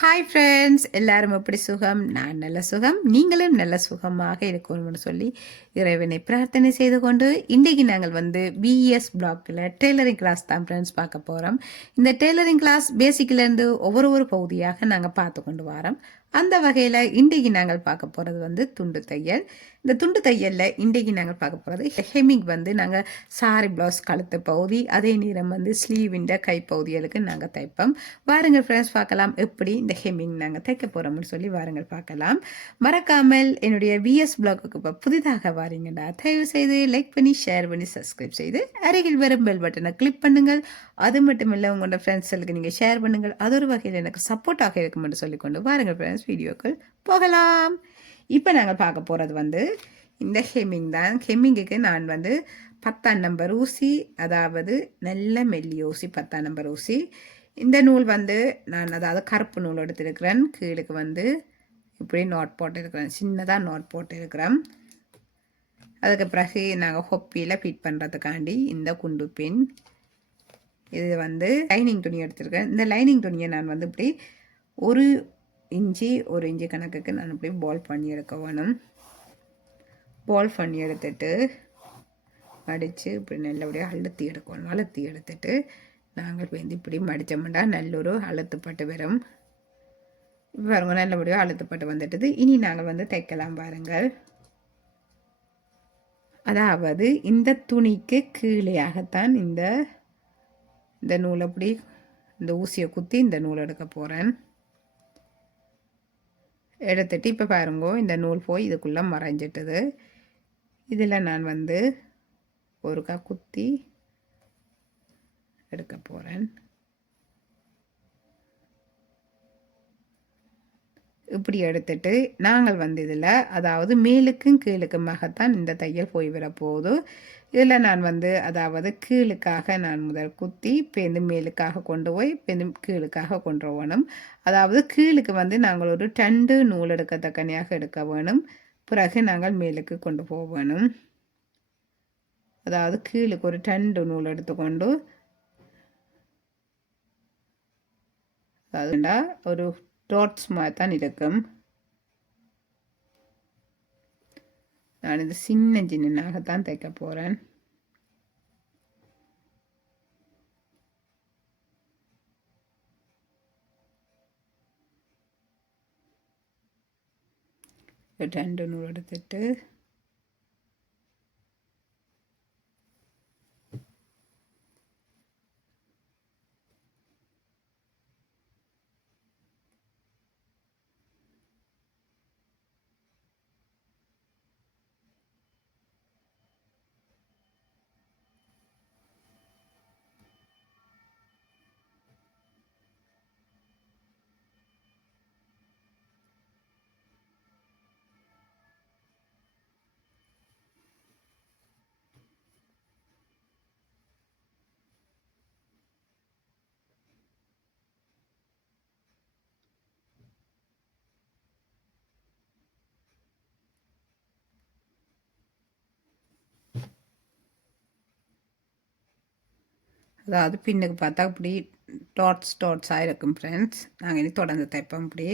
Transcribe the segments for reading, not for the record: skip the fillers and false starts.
Hi friends, எல்லாரும் எப்படி சுகம்? நான் நல்ல சுகம், நீங்களும் நல்ல சுகமாக இருக்கணும்னு சொல்லி இறைவனை பிரார்த்தனை செய்து கொண்டு இன்றைக்கு நாங்கள் பிஎஸ் பிளாக்கில் டெய்லரிங் கிளாஸ் தான் ஃப்ரெண்ட்ஸ் பார்க்க போகிறோம். இந்த டெய்லரிங் கிளாஸ் பேசிக்லேருந்து ஒவ்வொரு பகுதியாக நாங்கள் பார்த்து கொண்டு வரோம். அந்த வகையில் இன்றைக்கு நாங்கள் பார்க்க போகிறது துண்டு தையல். இந்த துண்டு தையலில் இன்றைக்கு நாங்கள் பார்க்க போகிறது ஹெமிங் நாங்கள் சாரி ப்ளவுஸ் கழுத்து பகுதி, அதே நேரம் ஸ்லீவிൻ്റെ கைப்பகுதிகளுக்கு நாங்கள் தைப்போம். வாருங்கள் ஃப்ரெண்ட்ஸ், பார்க்கலாம் எப்படி இந்த ஹெம்மிங் நாங்கள் தைக்க போகிறோம்னு சொல்லி வாருங்கள் பார்க்கலாம். மறக்காமல் என்னுடைய விஎஸ் பிளாக்குக்கு இப்போ புதிதாக வாரீங்கடா, தயவு செய்து லைக் பண்ணி ஷேர் பண்ணி சப்ஸ்கிரைப் செய்து அருகில் வரும் பெல் பட்டனை கிளிக் பண்ணுங்கள். அது மட்டும் இல்லை, உங்களோட ஃப்ரெண்ட்ஸுக்கு நீங்கள் ஷேர் பண்ணுங்கள். அது ஒரு வகையில் எனக்கு சப்போர்ட்டாக இருக்கும் என்று சொல்லிக்கொண்டு வாருங்கள் ஃப்ரெண்ட்ஸ், வீடியோக்கள் போகலாம். இப்போ நாங்கள் பார்க்க போகிறது இந்த ஹெம்மிங் தான். ஹெம்மிங்குக்கு நான் 10ஆம் நம்பர் ஊசி, அதாவது நல்ல மெல்லிய ஊசி 10ஆம் நம்பர் ஊசி. இந்த நூல் நான் அதாவது கருப்பு நூல் எடுத்திருக்கிறேன். கீழுக்கு இப்படி நோட் போட்டிருக்கிறேன், சின்னதாக நோட் போட்டிருக்கிறேன். அதுக்கு பிறகு நாங்கள் ஹொப்பியில் ஃபிட் பண்ணுறதுக்காண்டி இந்த குண்டு பின், இது லைனிங் துணி எடுத்திருக்கேன். இந்த லைனிங் துணியை நான் இப்படி 1 இன்ச்சு கணக்குக்கு நான் இப்படி பால் பண்ணி எடுக்க வேணும். பால் பண்ணி எடுத்துட்டு மடித்து இப்படி நல்லபடியாக அழுத்தி எடுக்கணும். அழுத்தி எடுத்துட்டு நாங்கள் இப்படி மடித்தோம்னா நல்லொரு அழுத்துப்பட்டு வரும். பாருங்க, நல்லபடியாக அழுத்துப்பட்டு வந்துட்டது. இனி நாங்கள் தைக்கலாம் பாருங்கள். அதாவது இந்த துணிக்கு கீழேயாகத்தான் இந்த நூல் அப்படி இந்த ஊசியை குத்தி இந்த நூல் எடுக்க போகிறேன். எடுத்துட்டு இப்போ பாருங்க, இந்த நூல் போய் இதுக்குள்ளே மறைஞ்சிட்டது. இதில் நான் ஒருக்கா குத்தி எடுக்க போகிறேன். இப்படி எடுத்துட்டு நாங்கள் இதில் அதாவது மேலுக்கும் கீழுக்குமாகத்தான் இந்த தையல் போய் வரப்போகுது. இதில் நான் அதாவது கீழுக்காக நான் முதல் குத்தி பேருந்து மேலுக்காக கொண்டு போய் பேருந்து கீழுக்காக கொண்டு போகணும். அதாவது கீழுக்கு நாங்கள் ஒரு 2 நூல் எடுக்கத்தக்கனையாக எடுக்க வேணும். பிறகு நாங்கள் மேலுக்கு கொண்டு போக வேணும். அதாவது கீழுக்கு ஒரு 2 நூல் எடுத்துக்கொண்டு, அதுண்டா ஒரு டாட்ஸ் மாதிரி தான் இருக்கும். நான் இது சின்னனாகத்தான் தைக்க போகிறேன். ஒரு 2 நூல் எடுத்துட்டு அதாவது பின்னுக்கு பார்த்தா இப்படி டாட்ஸாக இருக்கும் ஃப்ரெண்ட்ஸ். நாங்கள் இனி தொடர்ந்து தைப்போம். இப்படி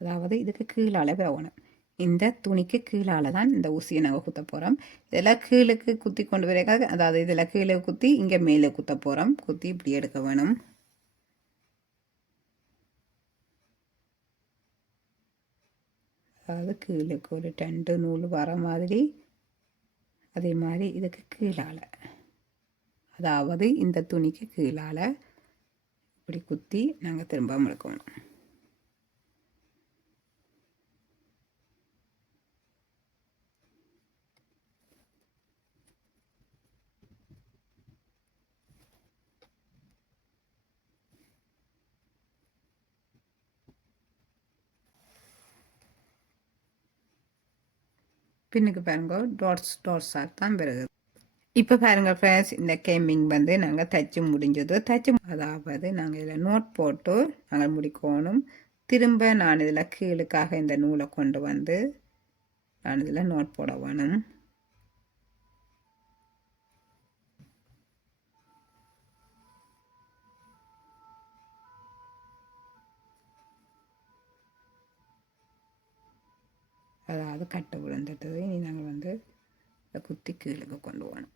அதாவது இதுக்கு கீழால் வேகணும். இந்த துணிக்கு கீழால் தான் இந்த ஊசியை நாங்கள் குத்த போகிறோம். இதில் கீழுக்கு குத்தி கொண்டு வரக்காக, அதாவது இதில் கீழே குத்தி இங்கே மேலே குத்த போகிறோம். குத்தி இப்படி எடுக்க வேணும். அதாவது கீழுக்கு ஒரு 2 நூல் வர மாதிரி, அதே மாதிரி இதுக்கு கீழால், அதாவது இந்த துணிக்கு கீழால் இப்படி குத்தி நாங்கள் திரும்ப முழுக்கணும். பின்னுக்கு பாருங்க, டாட்ஸாக தான் வருது. இப்போ பாருங்கள் ஃப்ரெண்ட்ஸ், இந்த கேமிங் நாங்கள் தைச்சி முடிஞ்சது. அதாவது நாங்கள் இதில் நோட் போட்டு நாங்கள் முடிக்கணும். திரும்ப நான் இதில் கீழுக்காக இந்த நூலை கொண்டு நான் இதில் நோட் போட வேணும். அதாவது கட்டு விழுந்துட்டது. இனி நாங்கள் வந்து இதை குத்தி கீழுக்கு கொண்டு போகணும்.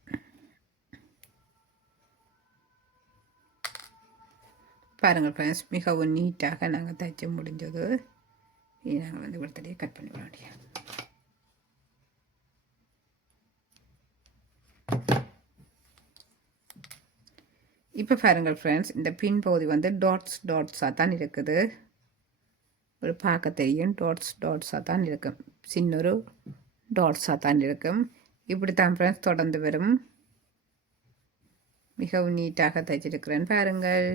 பாருங்கள் ஃப்ரெண்ட்ஸ், மிகவும் நீட்டாக நாங்கள் தைச்சு முடிஞ்சது. இனி நாங்கள் வந்து இவ்வளோத்தையே கட் பண்ணி விட முடியாது. இப்போ பாருங்கள் ஃப்ரெண்ட்ஸ், இந்த பின் பகுதி வந்து டாட்ஸாக தான் இருக்குது. ஒரு பார்க்க தெரியும், டாட்ஸாக தான் இருக்கும். சின்னொரு டாட்ஸாக தான் இருக்கும். இப்படி தான் ஃப்ரெண்ட்ஸ் தொடர்ந்து வரும். மிகவும் நீட்டாக தைச்சிருக்கிறேன் பாருங்கள்.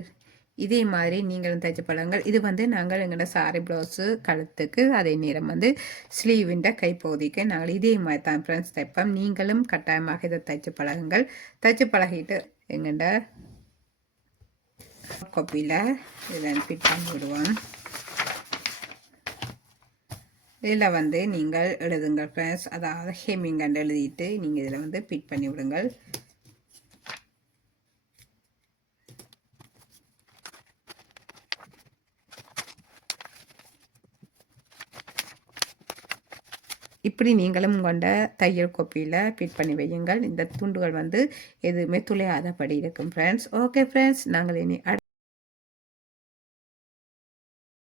இதே மாதிரி நீங்களும் தைச்சு பழங்கள். இது வந்து நாங்கள் எங்களோட சாரி ப்ளவுஸு கழுத்துக்கு, அதே நேரம் வந்து ஸ்லீவிൻ്റെ கைப்பகுதிக்கு நாங்கள் இதே மாதிரி தான் ஃப்ரெண்ட்ஸ் தைப்போம். நீங்களும் கட்டாயமாக இதை தைச்சு பழகுங்கள். தைச்சு பழகிட்டு எங்கள்ட காப்பியில் இதில் ஃபிட் பண்ணி விடுவோம். இதில் வந்து நீங்கள் எழுதுங்கள் ஃப்ரெண்ட்ஸ், அதாவது ஹெம்மிங் கண்டு எழுதிட்டு நீங்கள் இதில் வந்து ஃபிட் பண்ணி விடுங்கள். இப்படி நீங்களும் கொண்ட தையல் கோப்பியில் ஃபிட் பண்ணி வையுங்கள். இந்த துண்டுகள் வந்து எதுவுமே துளையாதபடி இருக்கும் ஃப்ரெண்ட்ஸ். ஓகே ஃப்ரெண்ட்ஸ், நாங்கள் இனி